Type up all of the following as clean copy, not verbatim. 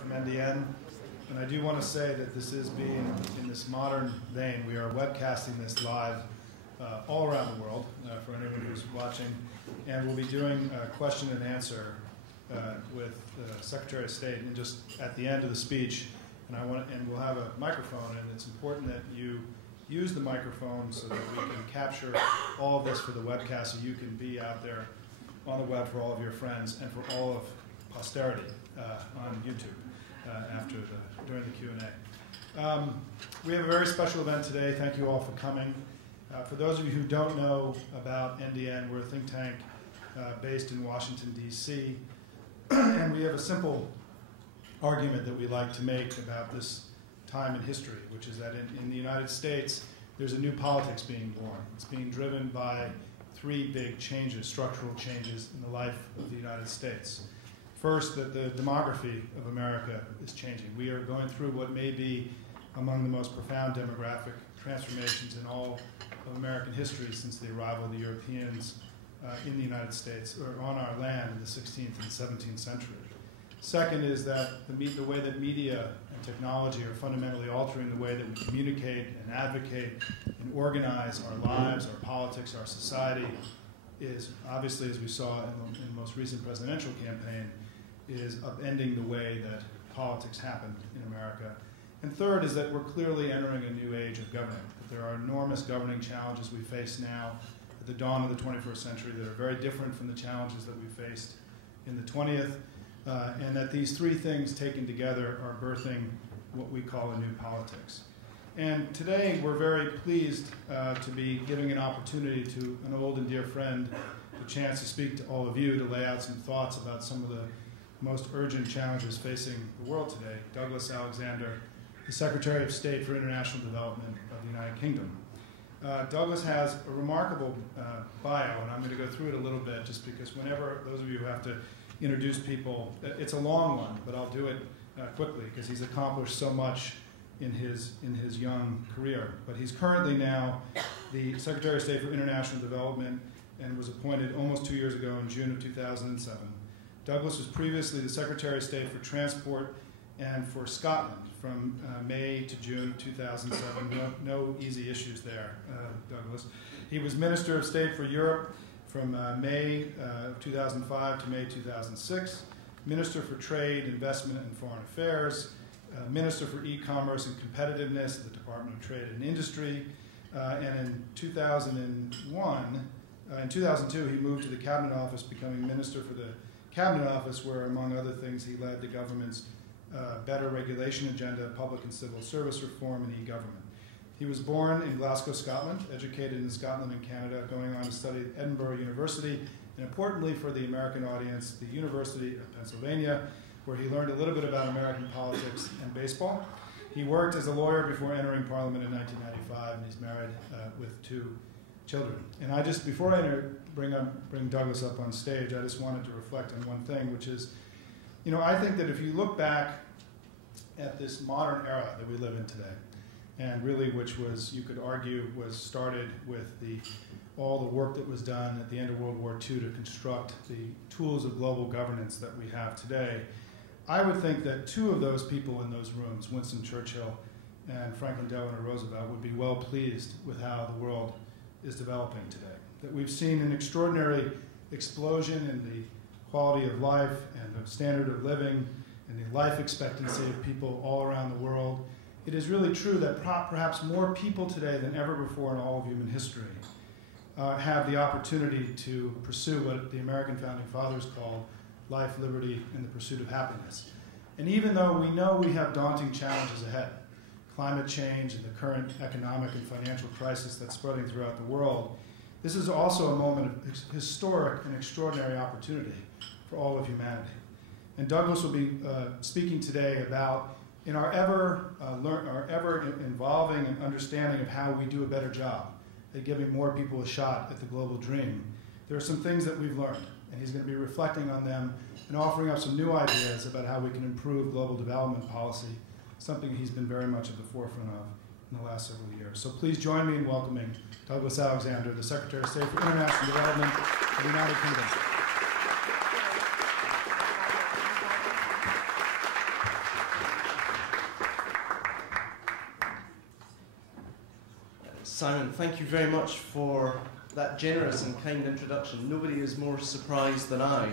from NDN, and I do want to say that this is being, in this modern vein, we are webcasting this live all around the world for anyone who's watching, and we'll be doing a question and answer with the Secretary of State, and just at the end of the speech, and we'll have a microphone, and it's important that you use the microphone so that we can capture all of this for the webcast, so you can be out there on the web for all of your friends and for all of posterity on YouTube during the Q&A. We have a very special event today. Thank you all for coming. For those of you who don't know about NDN, we're a think tank based in Washington, D.C., and we have a simple argument that we like to make about this time in history, which is that in the United States, there's a new politics being born. It's being driven by three big changes, structural changes in the life of the United States. First, that the demography of America is changing. We are going through what may be among the most profound demographic transformations in all of American history since the arrival of the Europeans in the United States, or on our land in the 16th and 17th century. Second is that the way that media and technology are fundamentally altering the way that we communicate and advocate and organize our lives, our politics, our society, is obviously, as we saw in the most recent presidential campaign, is upending the way that politics happen in America. And third is that we're clearly entering a new age of governing. That there are enormous governing challenges we face now at the dawn of the 21st century that are very different from the challenges that we faced in the 20th, and that these three things taken together are birthing what we call a new politics. And today we're very pleased to be giving an opportunity to an old and dear friend the chance to speak to all of you, to lay out some thoughts about some of the most urgent challenges facing the world today. Douglas Alexander, the Secretary of State for International Development of the United Kingdom. Douglas has a remarkable bio, and I'm going to go through it a little bit just because whenever those of you who have to introduce people, it's a long one, but I'll do it quickly because he's accomplished so much in his young career. But he's currently now the Secretary of State for International Development and was appointed almost 2 years ago in June of 2007. Douglas was previously the Secretary of State for Transport and for Scotland from May to June of 2007. No easy issues there, Douglas. He was Minister of State for Europe from May of 2005 to May 2006, Minister for Trade, Investment, and Foreign Affairs, Minister for E-Commerce and Competitiveness at the Department of Trade and Industry, and in 2002, he moved to the Cabinet Office, becoming Minister for the Cabinet Office, where, among other things, he led the government's better regulation agenda, public and civil service reform, and e-government. He was born in Glasgow, Scotland, educated in Scotland and Canada, going on to study at Edinburgh University, and importantly for the American audience, the University of Pennsylvania, where he learned a little bit about American politics and baseball. He worked as a lawyer before entering Parliament in 1995, and he's married with 2 children. And before I bring Douglas up on stage, I just wanted to reflect on one thing, which is, I think that if you look back at this modern era that we live in today, and really which was, you could argue, was started with all the work that was done at the end of World War II to construct the tools of global governance that we have today, I would think that 2 of those people in those rooms, Winston Churchill and Franklin Delano Roosevelt, would be well pleased with how the world is developing today. That we've seen an extraordinary explosion in the quality of life and the standard of living and the life expectancy of people all around the world. It is really true that perhaps more people today than ever before in all of human history have the opportunity to pursue what the American Founding Fathers called life, liberty, and the pursuit of happiness. And even though we know we have daunting challenges ahead, climate change and the current economic and financial crisis that's spreading throughout the world, this is also a moment of historic and extraordinary opportunity for all of humanity. And Douglas will be speaking today about, in our ever evolving and understanding of how we do a better job at giving more people a shot at the global dream, there are some things that we've learned, and he's going to be reflecting on them and offering up some new ideas about how we can improve global development policy, something he's been very much at the forefront of in the last several years. So please join me in welcoming Douglas Alexander, the Secretary of State for International Development of the United Kingdom. Simon, thank you very much for that generous and kind introduction. Nobody is more surprised than I,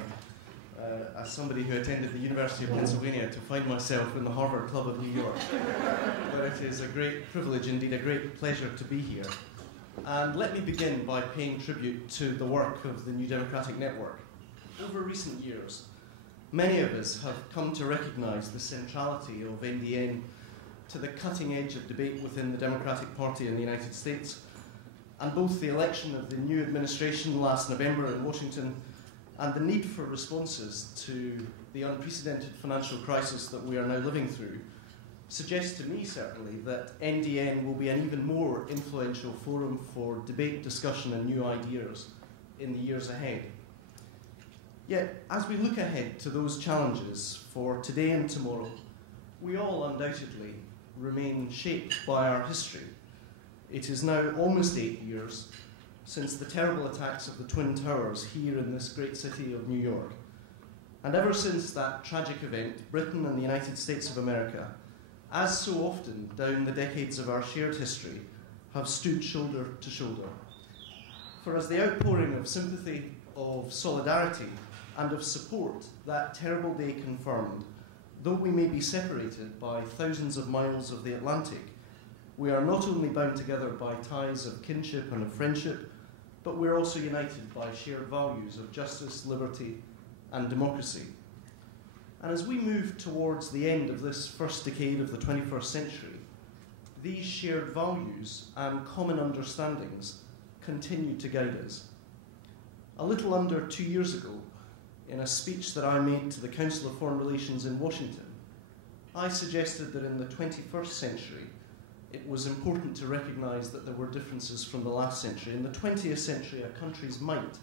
as somebody who attended the University of Pennsylvania, to find myself in the Harvard Club of New York. But it is a great privilege, indeed a great pleasure to be here. And let me begin by paying tribute to the work of the New Democratic Network. Over recent years, many of us have come to recognise the centrality of NDN to the cutting edge of debate within the Democratic Party in the United States, and both the election of the new administration last November in Washington and the need for responses to the unprecedented financial crisis that we are now living through suggests to me, certainly, that NDN will be an even more influential forum for debate, discussion and new ideas in the years ahead. Yet, as we look ahead to those challenges for today and tomorrow, we all undoubtedly remain shaped by our history. It is now almost 8 years since the terrible attacks of the Twin Towers here in this great city of New York. And ever since that tragic event, Britain and the United States of America, as so often down the decades of our shared history, have stood shoulder to shoulder. For as the outpouring of sympathy, of solidarity, and of support that terrible day confirmed, though we may be separated by thousands of miles of the Atlantic, we are not only bound together by ties of kinship and of friendship, but we're also united by shared values of justice, liberty, and democracy. And as we move towards the end of this first decade of the 21st century, these shared values and common understandings continue to guide us. A little under 2 years ago, in a speech that I made to the Council of Foreign Relations in Washington, I suggested that in the 21st century, it was important to recognise that there were differences from the last century. In the 20th century, a country's might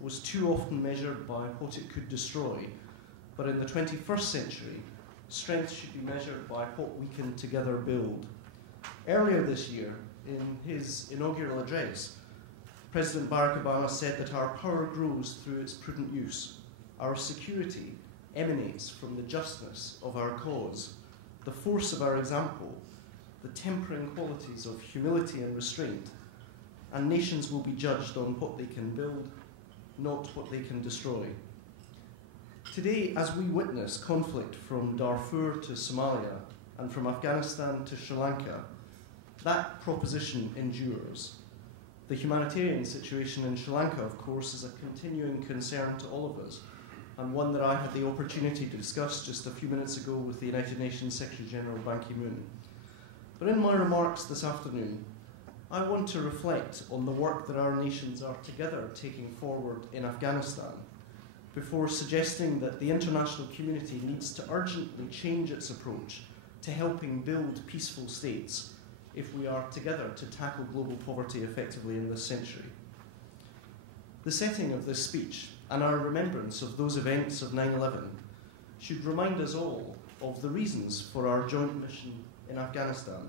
was too often measured by what it could destroy, but in the 21st century, strength should be measured by what we can together build. Earlier this year, in his inaugural address, President Barack Obama said that our power grows through its prudent use. Our security emanates from the justness of our cause, the force of our example, the tempering qualities of humility and restraint, and nations will be judged on what they can build, not what they can destroy. Today, as we witness conflict from Darfur to Somalia and from Afghanistan to Sri Lanka, that proposition endures. The humanitarian situation in Sri Lanka, of course, is a continuing concern to all of us, and one that I had the opportunity to discuss just a few minutes ago with the United Nations Secretary General Ban Ki-moon. But in my remarks this afternoon, I want to reflect on the work that our nations are together taking forward in Afghanistan, before suggesting that the international community needs to urgently change its approach to helping build peaceful states if we are together to tackle global poverty effectively in this century. The setting of this speech and our remembrance of those events of 9/11 should remind us all of the reasons for our joint mission in Afghanistan: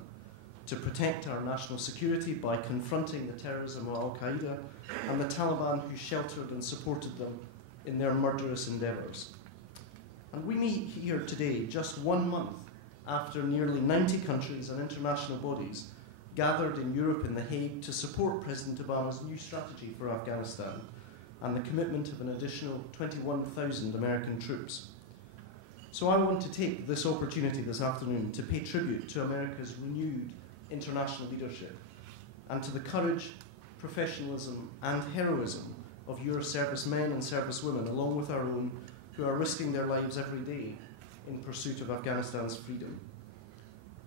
to protect our national security by confronting the terrorism of Al-Qaeda and the Taliban who sheltered and supported them in their murderous endeavours. And we meet here today just 1 month after nearly 90 countries and international bodies gathered in Europe in The Hague to support President Obama's new strategy for Afghanistan and the commitment of an additional 21,000 American troops. So I want to take this opportunity this afternoon to pay tribute to America's renewed international leadership and to the courage, professionalism and heroism of your servicemen and servicewomen, along with our own, who are risking their lives every day in pursuit of Afghanistan's freedom.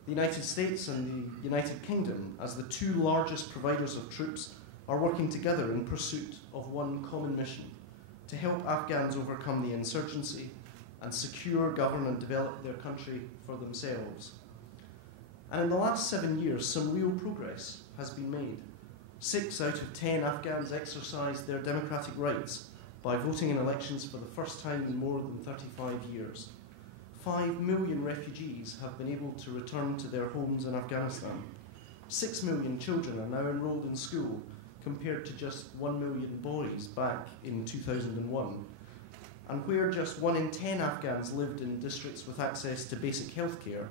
The United States and the United Kingdom, as the two largest providers of troops, are working together in pursuit of one common mission: to help Afghans overcome the insurgency and secure, govern and develop their country for themselves. And in the last 7 years, some real progress has been made. 6 out of 10 Afghans exercised their democratic rights by voting in elections for the first time in more than 35 years. 5 million refugees have been able to return to their homes in Afghanistan. 6 million children are now enrolled in school, compared to just 1 million boys back in 2001. And where just 1 in 10 Afghans lived in districts with access to basic health care,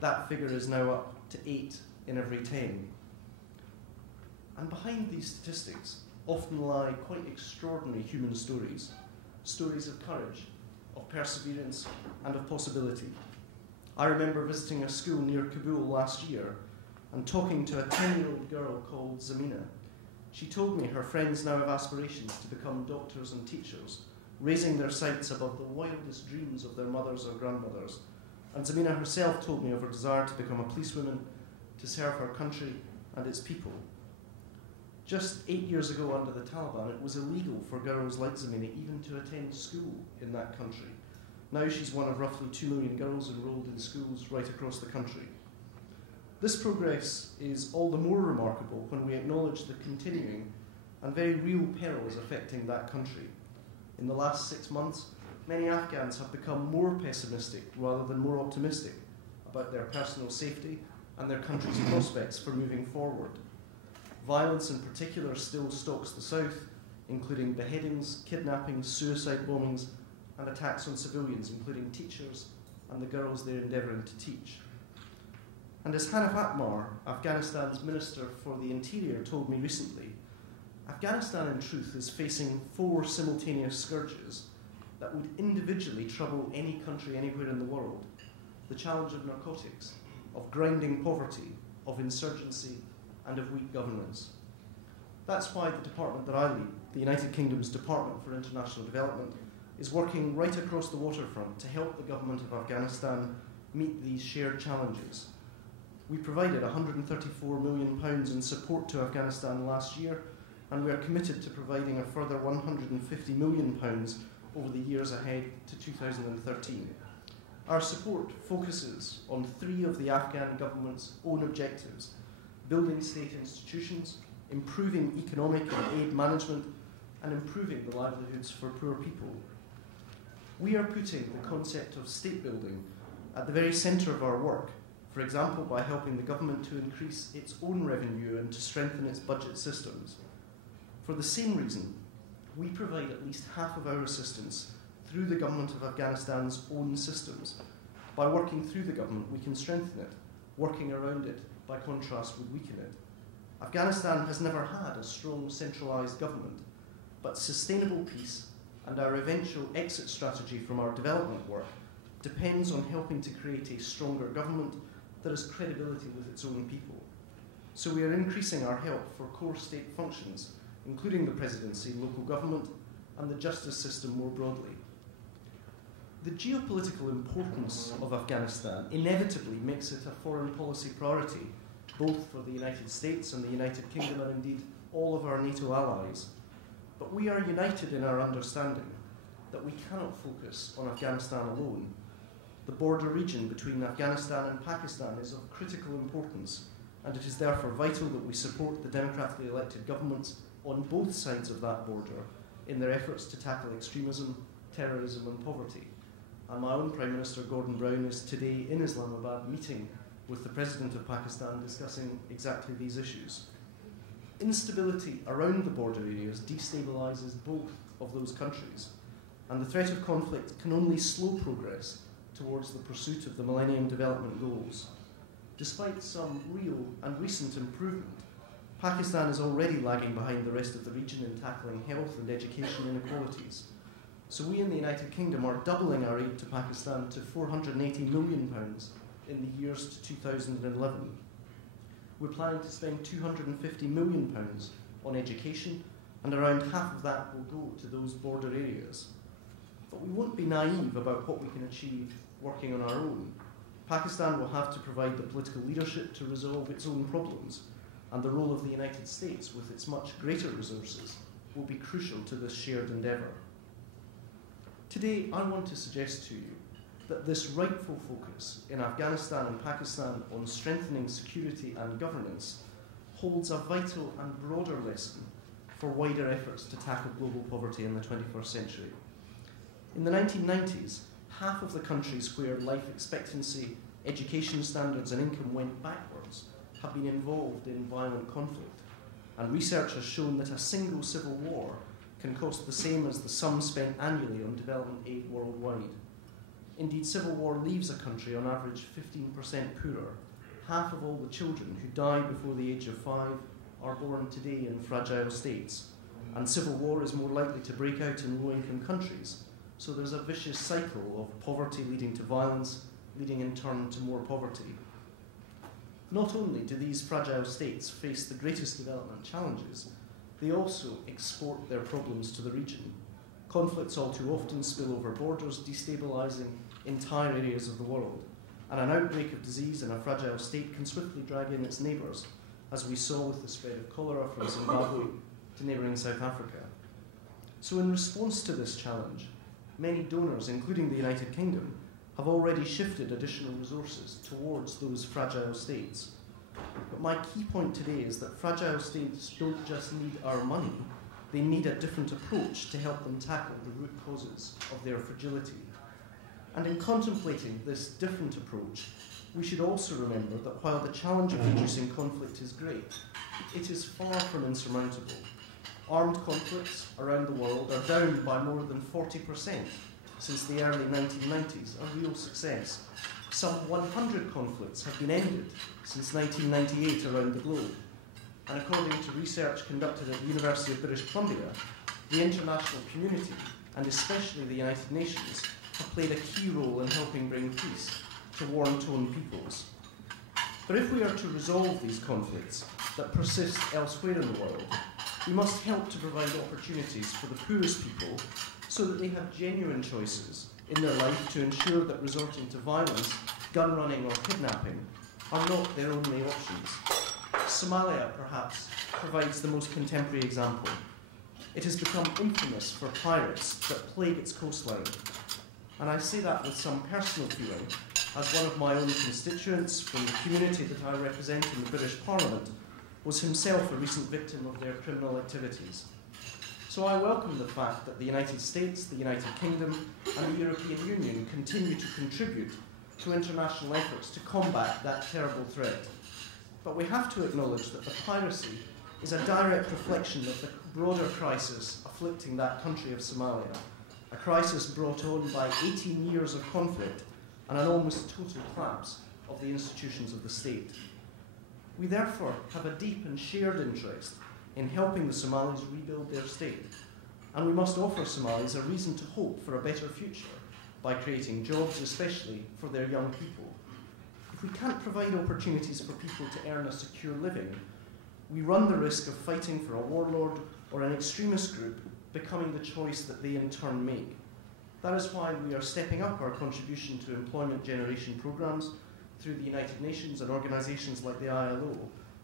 that figure is now up to 8 in every 10. And behind these statistics often lie quite extraordinary human stories, stories of courage, of perseverance, and of possibility. I remember visiting a school near Kabul last year and talking to a 10-year-old girl called Zamina. She told me her friends now have aspirations to become doctors and teachers, raising their sights above the wildest dreams of their mothers or grandmothers. And Zamina herself told me of her desire to become a policewoman, to serve her country and its people. Just 8 years ago under the Taliban, it was illegal for girls like Zamina even to attend school in that country. Now she's one of roughly 2 million girls enrolled in schools right across the country. This progress is all the more remarkable when we acknowledge the continuing and very real perils affecting that country. In the last 6 months, many Afghans have become more pessimistic rather than more optimistic about their personal safety and their country's prospects for moving forward. Violence in particular still stalks the south, including beheadings, kidnappings, suicide bombings, and attacks on civilians, including teachers and the girls they're endeavouring to teach. And as Hanif Atmar, Afghanistan's Minister for the Interior, told me recently, Afghanistan in truth is facing 4 simultaneous scourges that would individually trouble any country anywhere in the world: the challenge of narcotics, of grinding poverty, of insurgency, and of weak governance. That's why the department that I lead, the United Kingdom's Department for International Development, is working right across the waterfront to help the government of Afghanistan meet these shared challenges. We provided £134 million in support to Afghanistan last year, and we are committed to providing a further £150 million over the years ahead to 2013. Our support focuses on 3 of the Afghan government's own objectives: building state institutions, improving economic and aid management, and improving the livelihoods for poor people. We are putting the concept of state building at the very centre of our work, for example by helping the government to increase its own revenue and to strengthen its budget systems. For the same reason, we provide at least half of our assistance through the government of Afghanistan's own systems. By working through the government, we can strengthen it. Working around it, by contrast, would weaken it. Afghanistan has never had a strong centralised government, but sustainable peace and our eventual exit strategy from our development work depends on helping to create a stronger government that has credibility with its own people. So we are increasing our help for core state functions, including the presidency, local government, and the justice system more broadly. The geopolitical importance of Afghanistan inevitably makes it a foreign policy priority, both for the United States and the United Kingdom, and indeed all of our NATO allies. But we are united in our understanding that we cannot focus on Afghanistan alone. The border region between Afghanistan and Pakistan is of critical importance, and it is therefore vital that we support the democratically elected governments on both sides of that border in their efforts to tackle extremism, terrorism, and poverty. And my own Prime Minister, Gordon Brown, is today in Islamabad meeting with the President of Pakistan discussing exactly these issues. Instability around the border areas destabilises both of those countries, and the threat of conflict can only slow progress towards the pursuit of the Millennium Development Goals. Despite some real and recent improvement, Pakistan is already lagging behind the rest of the region in tackling health and education inequalities. So we in the United Kingdom are doubling our aid to Pakistan to £480 million in the years to 2011. We're planning to spend £250 million on education, and around half of that will go to those border areas. But we won't be naive about what we can achieve working on our own. Pakistan will have to provide the political leadership to resolve its own problems, and the role of the United States, with its much greater resources, will be crucial to this shared endeavour. Today, I want to suggest to you that this rightful focus in Afghanistan and Pakistan on strengthening security and governance holds a vital and broader lesson for wider efforts to tackle global poverty in the 21st century. In the 1990s, half of the countries where life expectancy, education standards, and income went backwards have been involved in violent conflict, and research has shown that a single civil war can cost the same as the sum spent annually on development aid worldwide. Indeed, civil war leaves a country on average 15% poorer. Half of all the children who die before the age of 5 are born today in fragile states, and civil war is more likely to break out in low-income countries. So there's a vicious cycle of poverty leading to violence, leading in turn to more poverty. Not only do these fragile states face the greatest development challenges, they also export their problems to the region. Conflicts all too often spill over borders, destabilising entire areas of the world. And an outbreak of disease in a fragile state can swiftly drag in its neighbours, as we saw with the spread of cholera from Zimbabwe to neighbouring South Africa. So in response to this challenge, many donors, including the United Kingdom, have already shifted additional resources towards those fragile states. But my key point today is that fragile states don't just need our money, they need a different approach to help them tackle the root causes of their fragility. And in contemplating this different approach, we should also remember that while the challenge of reducing conflict is great, it is far from insurmountable. Armed conflicts around the world are down by more than 40% since the early 1990s, a real success. Some 100 conflicts have been ended since 1998 around the globe. And according to research conducted at the University of British Columbia, the international community, and especially the United Nations, have played a key role in helping bring peace to war-torn peoples. But if we are to resolve these conflicts that persist elsewhere in the world, we must help to provide opportunities for the poorest people so that they have genuine choices in their life to ensure that resorting to violence, gun running or kidnapping are not their only options. Somalia, perhaps, provides the most contemporary example. It has become infamous for pirates that plague its coastline. And I say that with some personal feeling, as one of my own constituents from the community that I represent in the British Parliament was himself a recent victim of their criminal activities. So I welcome the fact that the United States, the United Kingdom, and the European Union continue to contribute to international efforts to combat that terrible threat. But we have to acknowledge that the piracy is a direct reflection of the broader crisis afflicting that country of Somalia, a crisis brought on by 18 years of conflict and an almost total collapse of the institutions of the state. We therefore have a deep and shared interest in helping the Somalis rebuild their state, and we must offer Somalis a reason to hope for a better future by creating jobs, especially for their young people. If we can't provide opportunities for people to earn a secure living, we run the risk of fighting for a warlord or an extremist group becoming the choice that they in turn make. That is why we are stepping up our contribution to employment generation programs through the United Nations and organisations like the ILO,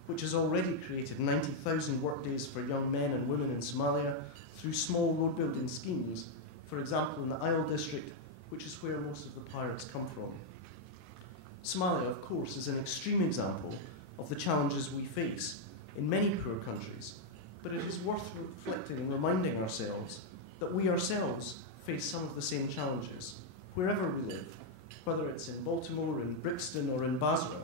which has already created 90,000 workdays for young men and women in Somalia through small road building schemes, for example in the Isle district, which is where most of the pirates come from. Somalia, of course, is an extreme example of the challenges we face in many poor countries, but it is worth reflecting and reminding ourselves that we ourselves face some of the same challenges, wherever we live. Whether it's in Baltimore, in Brixton, or in Basra,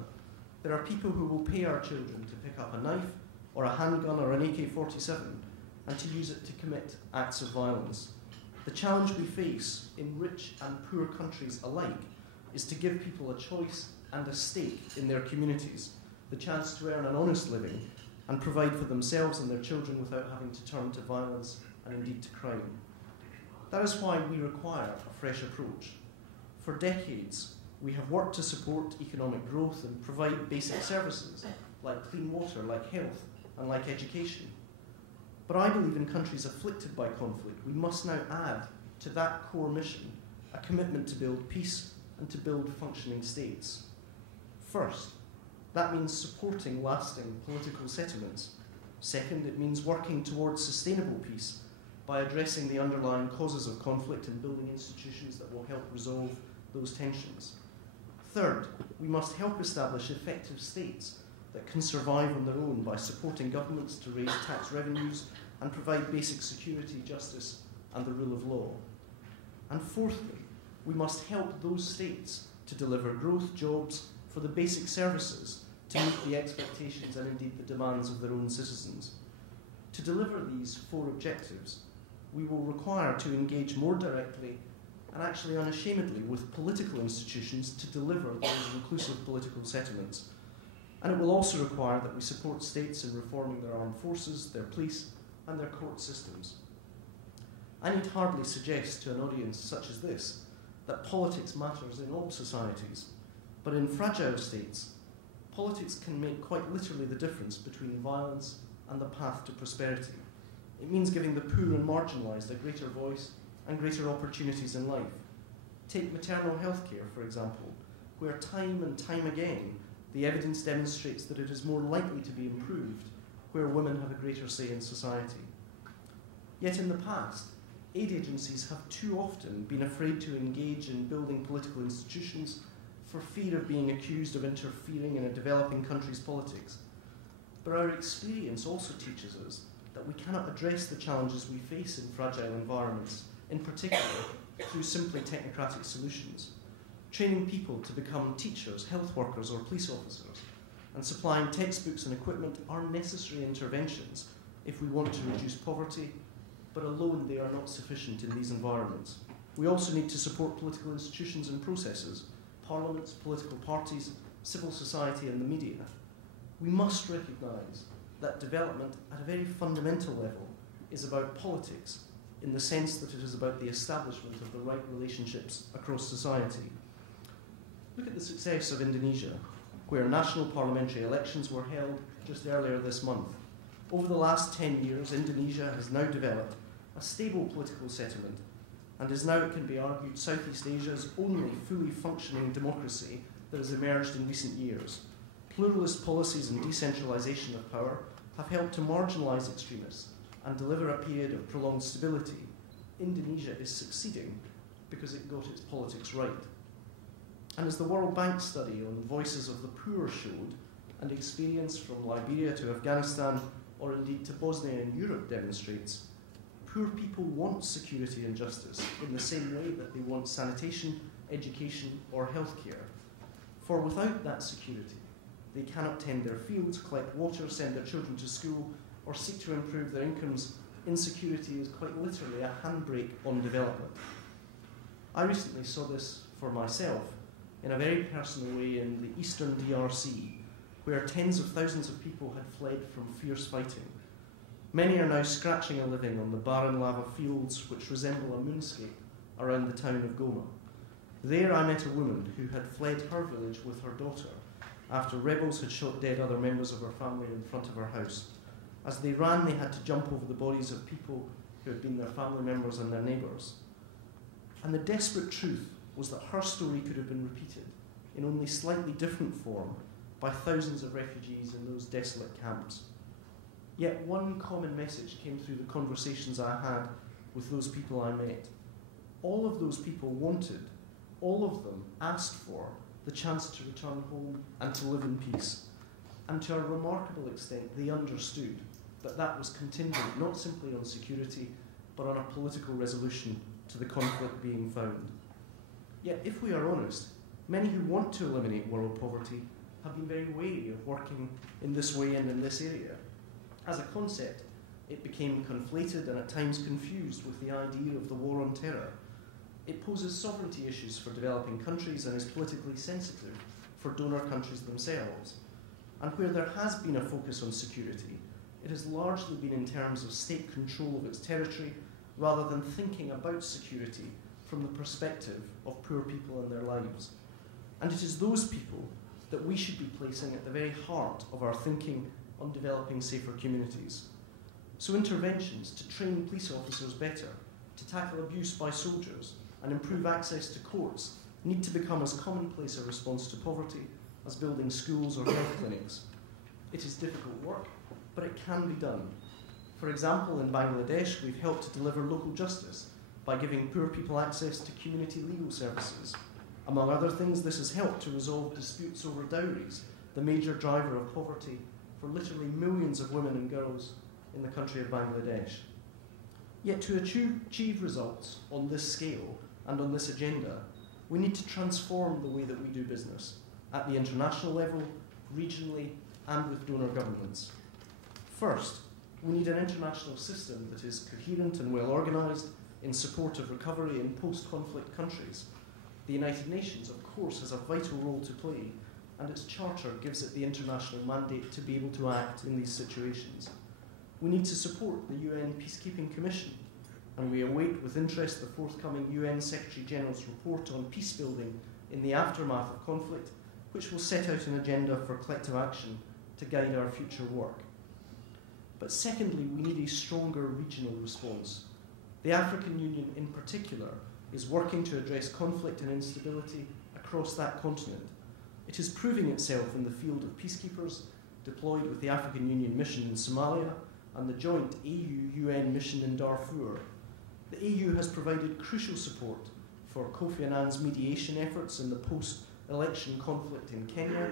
there are people who will pay our children to pick up a knife, or a handgun, or an AK-47, and to use it to commit acts of violence. The challenge we face in rich and poor countries alike is to give people a choice and a stake in their communities, the chance to earn an honest living, and provide for themselves and their children without having to turn to violence and indeed to crime. That is why we require a fresh approach. For decades, we have worked to support economic growth and provide basic services like clean water, like health, and like education. But I believe in countries afflicted by conflict, we must now add to that core mission a commitment to build peace and to build functioning states. First, that means supporting lasting political settlements. Second, it means working towards sustainable peace by addressing the underlying causes of conflict and building institutions that will help resolve those tensions. Third, we must help establish effective states that can survive on their own by supporting governments to raise tax revenues and provide basic security, justice, and the rule of law. And fourthly, we must help those states to deliver growth, jobs, for the basic services to meet the expectations and indeed the demands of their own citizens. To deliver these four objectives, we will require to engage more directly and actually unashamedly with political institutions to deliver those inclusive political settlements. And it will also require that we support states in reforming their armed forces, their police, and their court systems. I need hardly suggest to an audience such as this that politics matters in all societies, but in fragile states, politics can make quite literally the difference between violence and the path to prosperity. It means giving the poor and marginalised a greater voice and greater opportunities in life. Take maternal health care, for example, where time and time again the evidence demonstrates that it is more likely to be improved where women have a greater say in society. Yet in the past, aid agencies have too often been afraid to engage in building political institutions for fear of being accused of interfering in a developing country's politics. But our experience also teaches us that we cannot address the challenges we face in fragile environments, in particular through simply technocratic solutions. Training people to become teachers, health workers, or police officers, and supplying textbooks and equipment are necessary interventions if we want to reduce poverty, but alone they are not sufficient in these environments. We also need to support political institutions and processes, parliaments, political parties, civil society, and the media. We must recognise that development at a very fundamental level is about politics, in the sense that it is about the establishment of the right relationships across society. Look at the success of Indonesia, where national parliamentary elections were held just earlier this month. Over the last 10 years, Indonesia has now developed a stable political settlement and is now, it can be argued, Southeast Asia's only fully functioning democracy that has emerged in recent years. Pluralist policies and decentralisation of power have helped to marginalise extremists and deliver a period of prolonged stability. Indonesia is succeeding because it got its politics right. And as the World Bank study on Voices of the Poor showed, and experience from Liberia to Afghanistan, or indeed to Bosnia and Europe demonstrates, poor people want security and justice in the same way that they want sanitation, education, or healthcare. For without that security, they cannot tend their fields, collect water, send their children to school, or seek to improve their incomes. Insecurity is quite literally a handbrake on development. I recently saw this for myself in a very personal way in the eastern DRC, where tens of thousands of people had fled from fierce fighting. Many are now scratching a living on the barren lava fields which resemble a moonscape around the town of Goma. There I met a woman who had fled her village with her daughter after rebels had shot dead other members of her family in front of her house. As they ran, they had to jump over the bodies of people who had been their family members and their neighbours. And the desperate truth was that her story could have been repeated in only slightly different form by thousands of refugees in those desolate camps. Yet one common message came through the conversations I had with those people I met. All of those people wanted, all of them asked for, the chance to return home and to live in peace. And to a remarkable extent, they understood that that was contingent not simply on security, but on a political resolution to the conflict being found. Yet, if we are honest, many who want to eliminate world poverty have been very wary of working in this way and in this area. As a concept, it became conflated and at times confused with the idea of the war on terror. It poses sovereignty issues for developing countries and is politically sensitive for donor countries themselves. And where there has been a focus on security, it has largely been in terms of state control of its territory rather than thinking about security from the perspective of poor people and their lives. And it is those people that we should be placing at the very heart of our thinking on developing safer communities. So interventions to train police officers better, to tackle abuse by soldiers, and improve access to courts need to become as commonplace a response to poverty as building schools or health clinics. It is difficult work, but it can be done. For example, in Bangladesh, we've helped to deliver local justice by giving poor people access to community legal services. Among other things, this has helped to resolve disputes over dowries, the major driver of poverty for literally millions of women and girls in the country of Bangladesh. Yet to achieve results on this scale and on this agenda, we need to transform the way that we do business at the international level, regionally, and with donor governments. First, we need an international system that is coherent and well organised in support of recovery in post-conflict countries. The United Nations, of course, has a vital role to play, and its charter gives it the international mandate to be able to act in these situations. We need to support the UN Peacekeeping Commission, and we await with interest the forthcoming UN Secretary-General's report on peacebuilding in the aftermath of conflict, which will set out an agenda for collective action to guide our future work. But secondly, we need a stronger regional response. The African Union in particular is working to address conflict and instability across that continent. It is proving itself in the field of peacekeepers deployed with the African Union mission in Somalia and the joint AU-UN mission in Darfur. The AU has provided crucial support for Kofi Annan's mediation efforts in the post-election conflict in Kenya,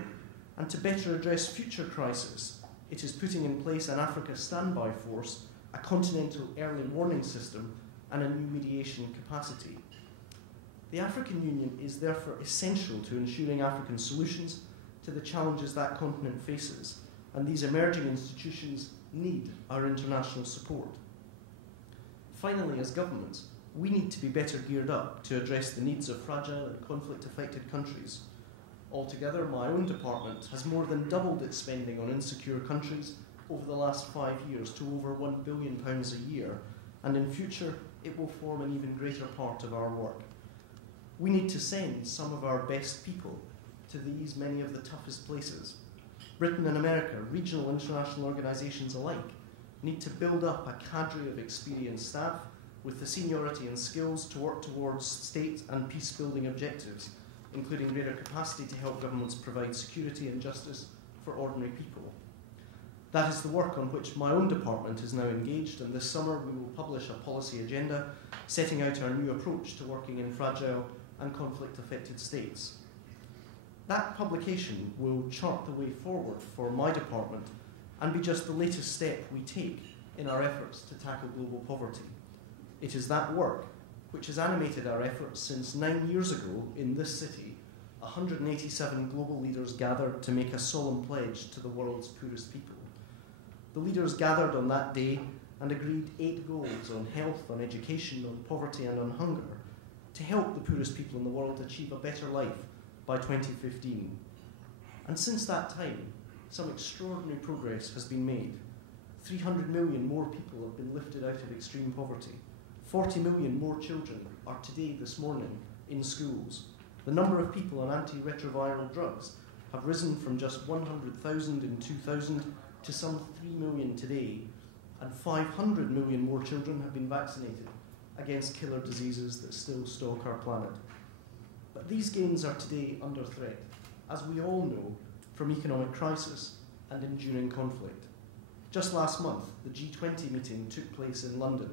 and to better address future crises, it is putting in place an Africa standby force, a continental early warning system, and a new mediation capacity. The African Union is therefore essential to ensuring African solutions to the challenges that continent faces, and these emerging institutions need our international support. Finally, as governments, we need to be better geared up to address the needs of fragile and conflict-affected countries. Altogether, my own department has more than doubled its spending on insecure countries over the last 5 years to over £1 billion a year, and in future it will form an even greater part of our work. We need to send some of our best people to these many of the toughest places. Britain and America, regional international organisations alike, need to build up a cadre of experienced staff with the seniority and skills to work towards state and peace-building objectives, including greater capacity to help governments provide security and justice for ordinary people. That is the work on which my own department is now engaged, and this summer we will publish a policy agenda setting out our new approach to working in fragile and conflict-affected states. That publication will chart the way forward for my department and be just the latest step we take in our efforts to tackle global poverty. It is that work which has animated our efforts since 9 years ago in this city. 187 global leaders gathered to make a solemn pledge to the world's poorest people. The leaders gathered on that day and agreed 8 goals on health, on education, on poverty and on hunger to help the poorest people in the world achieve a better life by 2015. And since that time, some extraordinary progress has been made. 300 million more people have been lifted out of extreme poverty. 40 million more children are today, this morning, in schools. The number of people on antiretroviral drugs have risen from just 100,000 in 2000 to some 3 million today, and 500 million more children have been vaccinated against killer diseases that still stalk our planet. But these gains are today under threat, as we all know, from economic crisis and enduring conflict. Just last month, the G20 meeting took place in London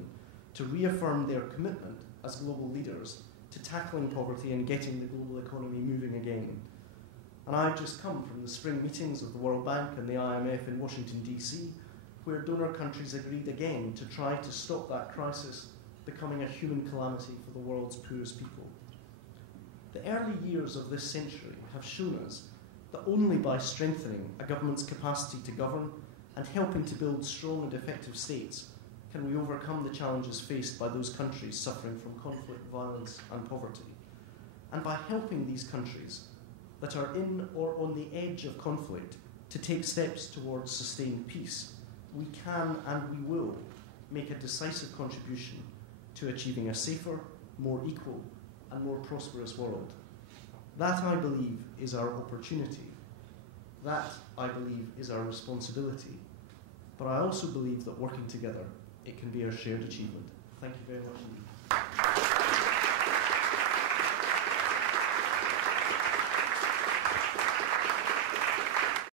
to reaffirm their commitment as global leaders to tackling poverty and getting the global economy moving again. And I've just come from the spring meetings of the World Bank and the IMF in Washington, DC, where donor countries agreed again to try to stop that crisis becoming a human calamity for the world's poorest people. The early years of this century have shown us that only by strengthening a government's capacity to govern and helping to build strong and effective states can we overcome the challenges faced by those countries suffering from conflict, violence and poverty. And by helping these countries that are in or on the edge of conflict to take steps towards sustained peace, we can and we will make a decisive contribution to achieving a safer, more equal and more prosperous world. That, I believe, is our opportunity. That, I believe, is our responsibility. But I also believe that working together, it can be our shared achievement. Thank you very much indeed.